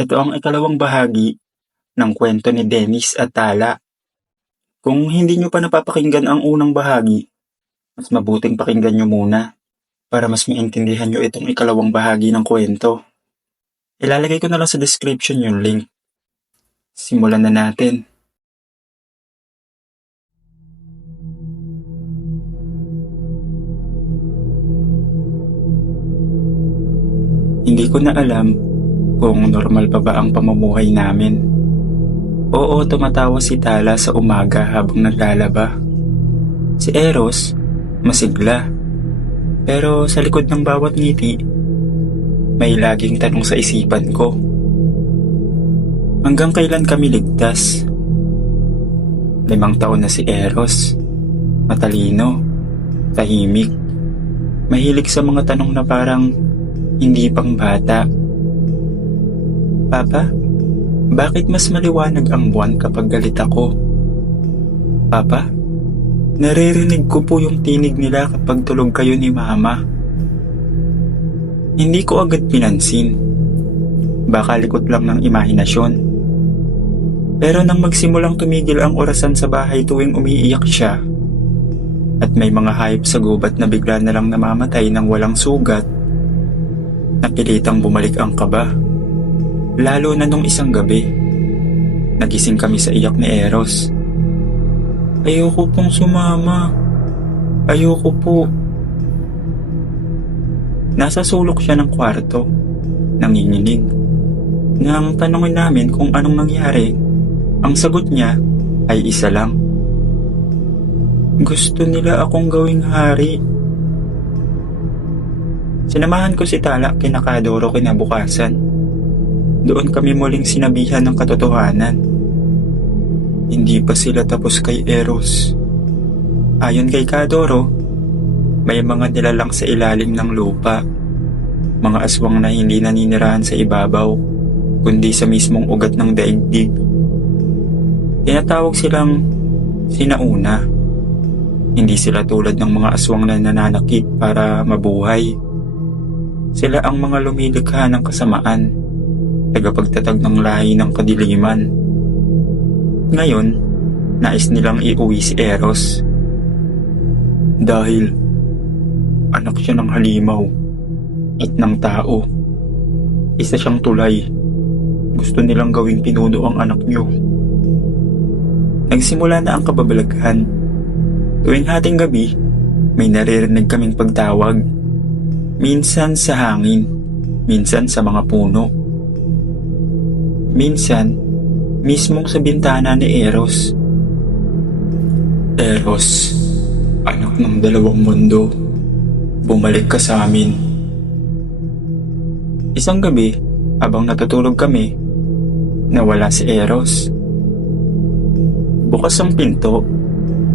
Ito ang ikalawang bahagi ng kwento ni Dennis at Tala. Kung hindi nyo pa napapakinggan ang unang bahagi, mas mabuting pakinggan nyo muna para mas maintindihan nyo itong ikalawang bahagi ng kwento. Ilalagay ko na lang sa description yung link. Simulan na natin. Hindi ko na alam kung normal pa ba ang pamumuhay namin. Oo, tumatawa si Tala sa umaga habang naglalaba. Si Eros, masigla. Pero sa likod ng bawat ngiti, may laging tanong sa isipan ko. Hanggang kailan kami ligtas? 5 taon na si Eros. Matalino, tahimik, mahilig sa mga tanong na parang hindi pang bata. Papa, bakit mas maliwanag ang buwan kapag galit ako? Papa, naririnig ko po yung tinig nila kapag tulog kayo ni Mama. Hindi ko agad pinansin. Baka likot lang ng imahinasyon. Pero nang magsimulang tumigil ang orasan sa bahay tuwing umiiyak siya, at may mga hayop sa gubat na bigla na lang namamatay ng walang sugat, napilitang bumalik ang kaba. Lalo na nung isang gabi, nagising kami sa iyak ni Eros. Ayoko pong sumama. Ayoko po. Nasa sulok siya ng kwarto, nanginginig. Nang tanongin namin kung anong nangyari, ang sagot niya ay isa lang. Gusto nila akong gawing hari. Sinamahan ko si Tala kina Kadoro kinabukasan. Doon kami muling sinabihan ng katotohanan. Hindi pa sila tapos kay Eros. Ayon kay Kadoro, may mga nilalang sa ilalim ng lupa. Mga aswang na hindi naninirahan sa ibabaw, kundi sa mismong ugat ng daigdig. Tinatawag silang sinauna. Hindi sila tulad ng mga aswang na nananakit para mabuhay. Sila ang mga lumilikha ng kasamaan, tagapagtatag ng lahi ng kadiliman. Ngayon, nais nilang iuwi si Eros. Dahil anak siya ng halimaw at ng tao. Isa siyang tulay. Gusto nilang gawing pinuno ang anak niyo. Nagsimula na ang kababalaghan. Tuwing hating gabi, may naririnig kaming pagtawag. Minsan sa hangin, minsan sa mga puno. Minsan, mismong sa bintana ni Eros. Eros, anak ng 2 mundo, bumalik ka sa amin. Isang gabi, habang natutulog kami, nawala si Eros. Bukas ang pinto,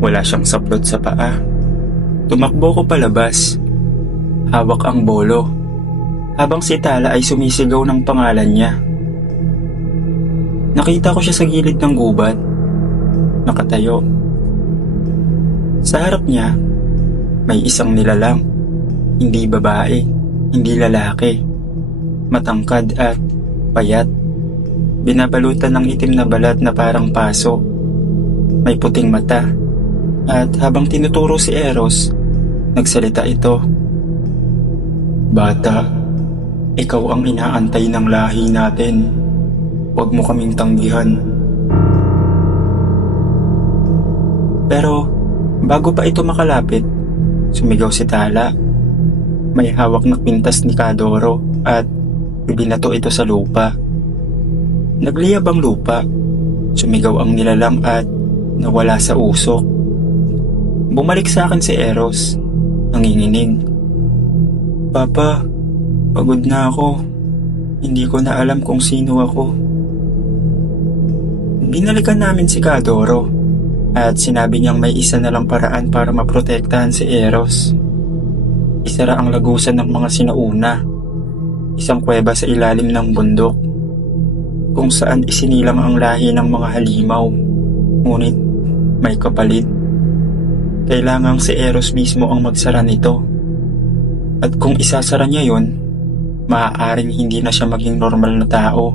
wala siyang saplot sa paa. Tumakbo ko palabas, hawak ang bolo, habang si Tala ay sumisigaw ng pangalan niya. Nakita ko siya sa gilid ng gubat, nakatayo. Sa harap niya, may isang nilalang, hindi babae, hindi lalaki, matangkad at payat. Binabalutan ng itim na balat na parang paso, may puting mata, at habang tinuturo si Eros, nagsalita ito. Bata, ikaw ang inaantay ng lahi natin. Huwag mo kaming tanggihan. Pero bago pa ito makalapit, sumigaw si Tala. May hawak na kwintas ni Kadoro at ibinato ito sa lupa. Nagliyab ang lupa, sumigaw ang nilalang at nawala sa usok. Bumalik sa akin si Eros, nanginginig. Papa, pagod na ako. Hindi ko na alam kung sino ako. Binalikan namin si Kadoro at sinabi niyang may isa na lang paraan para maprotektahan si Eros. Isara ang lagusan ng mga sinauna, isang kuweba sa ilalim ng bundok, kung saan isinilang ang lahi ng mga halimaw, ngunit may kapalit. Kailangang si Eros mismo ang magsara nito. At kung isasara niya yon, maaaring hindi na siya maging normal na tao,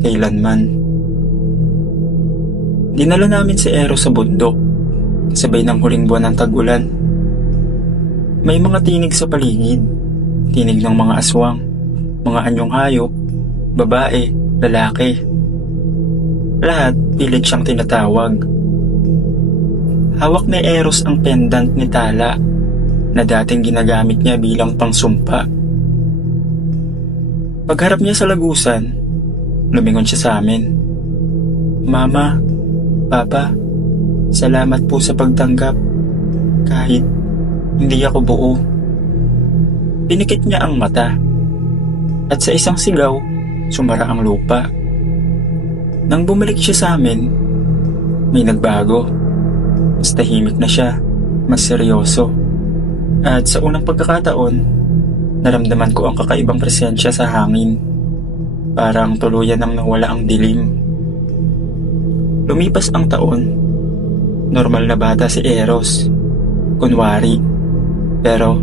kailanman. Dinala namin si Eros sa bundok, kasabay ng huling buwan ng tag-ulan. May mga tinig sa paligid, tinig ng mga aswang, mga anyong hayop, babae, lalaki. Lahat pilit siyang tinatawag. Hawak ni Eros ang pendant ni Tala na dating ginagamit niya bilang pangsumpa. Pagharap niya sa lagusan, lumingon siya sa amin. Mama, Papa, salamat po sa pagtanggap kahit hindi ako buo. Pinikit niya ang mata at sa isang sigaw, sumara ang lupa. Nang bumalik siya sa amin, may nagbago. Mas tahimik na siya, mas seryoso. At sa unang pagkakataon, naramdaman ko ang kakaibang presensya sa hangin. Parang tuluyan nang nawala ang dilim. Lumipas ang taon. Normal na bata si Eros. Kunwari. Pero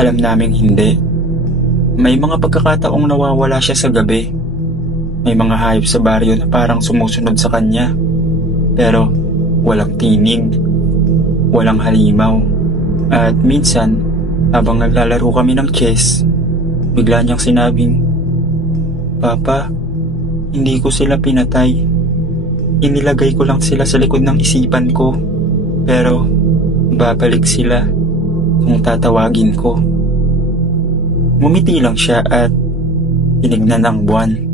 alam naming hindi. May mga pagkakataong nawawala siya sa gabi. May mga hayop sa baryo na parang sumusunod sa kanya. Pero walang tinig, walang halimaw. At minsan, habang naglalaro kami ng chess, bigla niyang sinabing, Papa, hindi ko sila pinatay. Inilagay ko lang sila sa likod ng isipan ko. Pero babalik sila kung tatawagin ko. Ngumiti lang siya at tinignan ang buwan.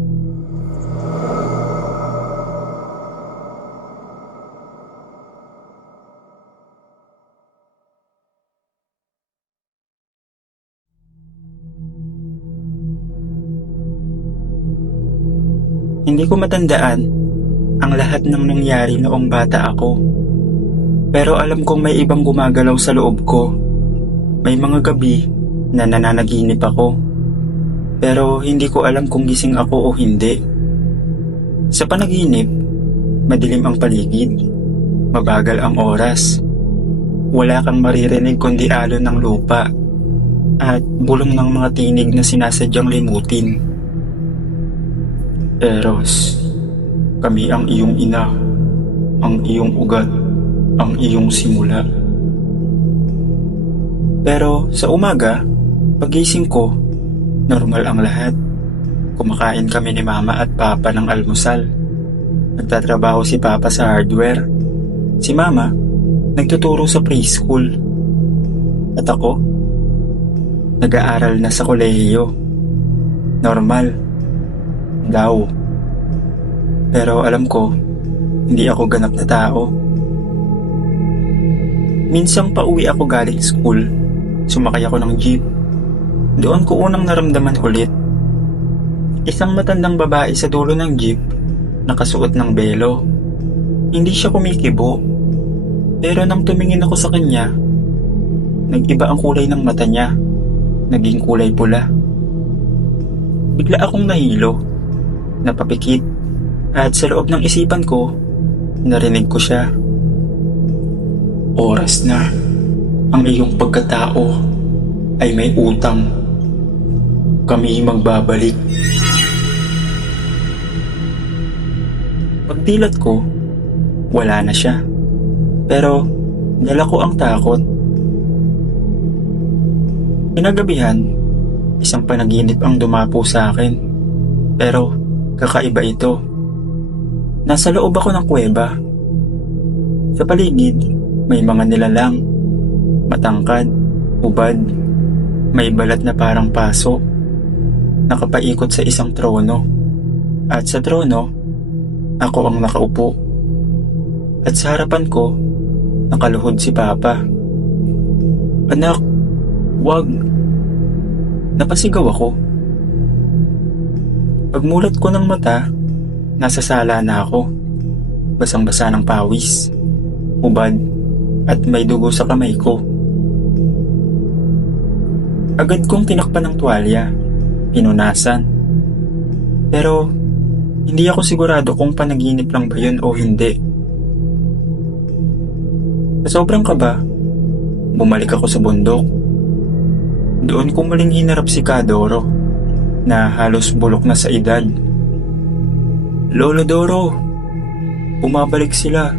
Hindi ko matandaan ang lahat ng nangyari noong bata ako. Pero alam kong may ibang gumagalaw sa loob ko. May mga gabi na nananaginip ako. Pero hindi ko alam kung gising ako o hindi. Sa panaginip, madilim ang paligid. Mabagal ang oras. Wala kang maririnig kundi alon ng lupa at bulong ng mga tinig na sinasadyang limutin. Eros, kami ang iyong ina, ang iyong ugat, ang iyong simula. Pero sa umaga, pagising ko, normal ang lahat. Kumakain kami ni Mama at Papa ng almusal. Nagtatrabaho si Papa sa hardware. Si Mama, nagtuturo sa preschool. At ako, nag-aaral na sa kolehiyo. Normal daw. Pero alam ko, hindi ako ganap na tao. Minsang pauwi ako galing school, sumakay ako ng jeep. Doon ko unang naramdaman ulit. Isang matandang babae sa dulo ng jeep, nakasuot ng belo. Hindi siya kumikibo. Pero nang tumingin ako sa kanya, nag-iba ang kulay ng mata niya. Naging kulay pula. Bigla akong nahilo, napapikit, at sa loob ng isipan ko, narinig ko siya. Oras na. Ang iyong pagkatao ay may utang. Kami magbabalik. Pagdilat ko, wala na siya. Pero dala ko ang takot. Kinagabihan, isang panaginip ang dumapo sa akin. Pero kakaiba ito. Nasa loob ako ng kuweba. Sa paligid, may mga nilalang. Matangkad, ubad, may balat na parang paso. Nakapaikot sa isang trono. At sa trono, ako ang nakaupo. At sa harapan ko, nakaluhod si Papa. Anak, wag. Napasigaw ako. Pagmulat ko ng mata, nasa sala na ako. Basang-basa ng pawis, ubad, at may dugo sa kamay ko. Agad kong tinakpan ng tuwalya, pinunasan. Pero hindi ako sigurado kung panaginip lang ba yun o hindi. Sa sobrang kaba, bumalik ako sa bundok. Doon ko muling hinarap si Kadoro na halos bulok na sa edad. Lolo Doro, bumabalik sila.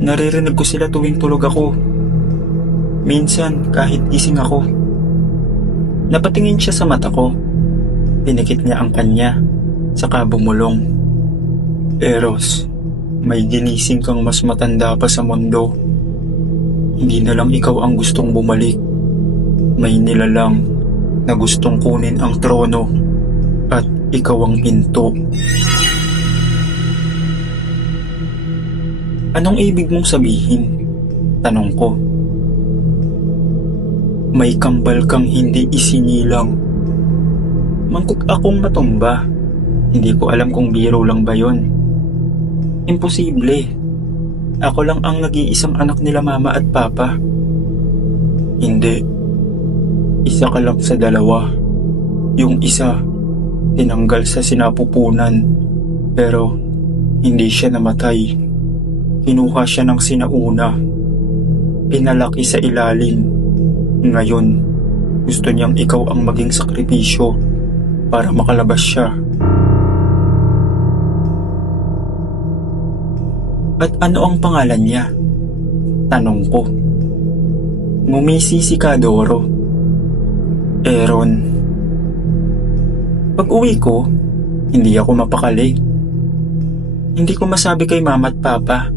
Naririnig ko sila tuwing tulog ako. Minsan kahit gising ako. Napatingin siya sa mata ko. Pinikit niya ang kanya, saka bumulong. Eros, may ginising kang mas matanda pa sa mundo. Hindi na lang ikaw ang gustong bumalik. May nilalang na gustong kunin ang trono at ikaw ang pinto. Anong ibig mong sabihin? Tanong ko. May kambal kang hindi isinilang. Mangkot akong matumba. Hindi ko alam kung biro lang ba yon. Imposible. Ako lang ang nag-iisang anak nila mama at papa. Hindi. Isa ka lang sa dalawa. Yung isa, tinanggal sa sinapupunan. Pero, hindi siya namatay. Kinuha siya ng sinauna. Pinalaki sa ilalim. Ngayon, gusto niyang ikaw ang maging sakripisyo para makalabas siya. At ano ang pangalan niya? Tanong ko. Ngumisi si Kadoro. Aaron. Pag uwi ko, hindi ako mapakali. Hindi ko masabi kay mama at papa.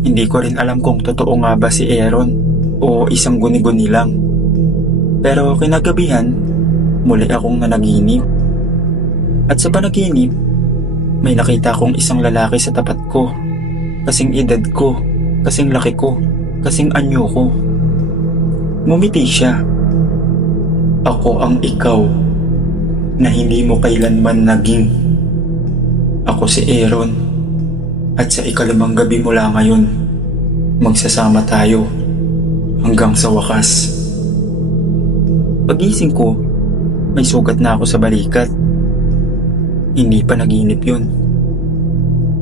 Hindi ko rin alam kung totoo nga ba si Aaron o isang guni-guni lang. Pero kinagabihan, muli akong nanaginip. At sa panaginip, may nakita kong isang lalaki sa tapat ko. Kasing edad ko, kasing laki ko, kasing anyo ko. Ngumiti siya. Ako ang ikaw na hindi mo kailanman naging. Ako si Aaron. At sa ikalimang gabi mula ngayon, magsasama tayo hanggang sa wakas. Pagising ko, may sugat na ako sa balikat. Hindi pa naginip yun.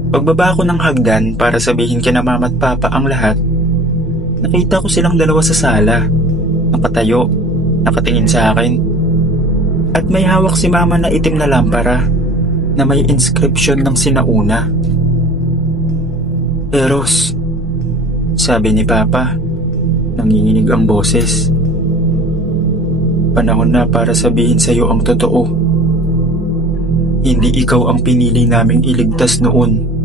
Pagbaba ko ng hagdan para sabihin kina mama at papa ang lahat, nakita ko silang dalawa sa sala. Nakatayo, nakatingin sa akin. At may hawak si mama na itim na lampara na may inscription ng sinauna. Eros, sabi ni Papa, nanginginig ang boses. Panahon na para sabihin sa'yo ang totoo. Hindi ikaw ang pinili naming iligtas noon.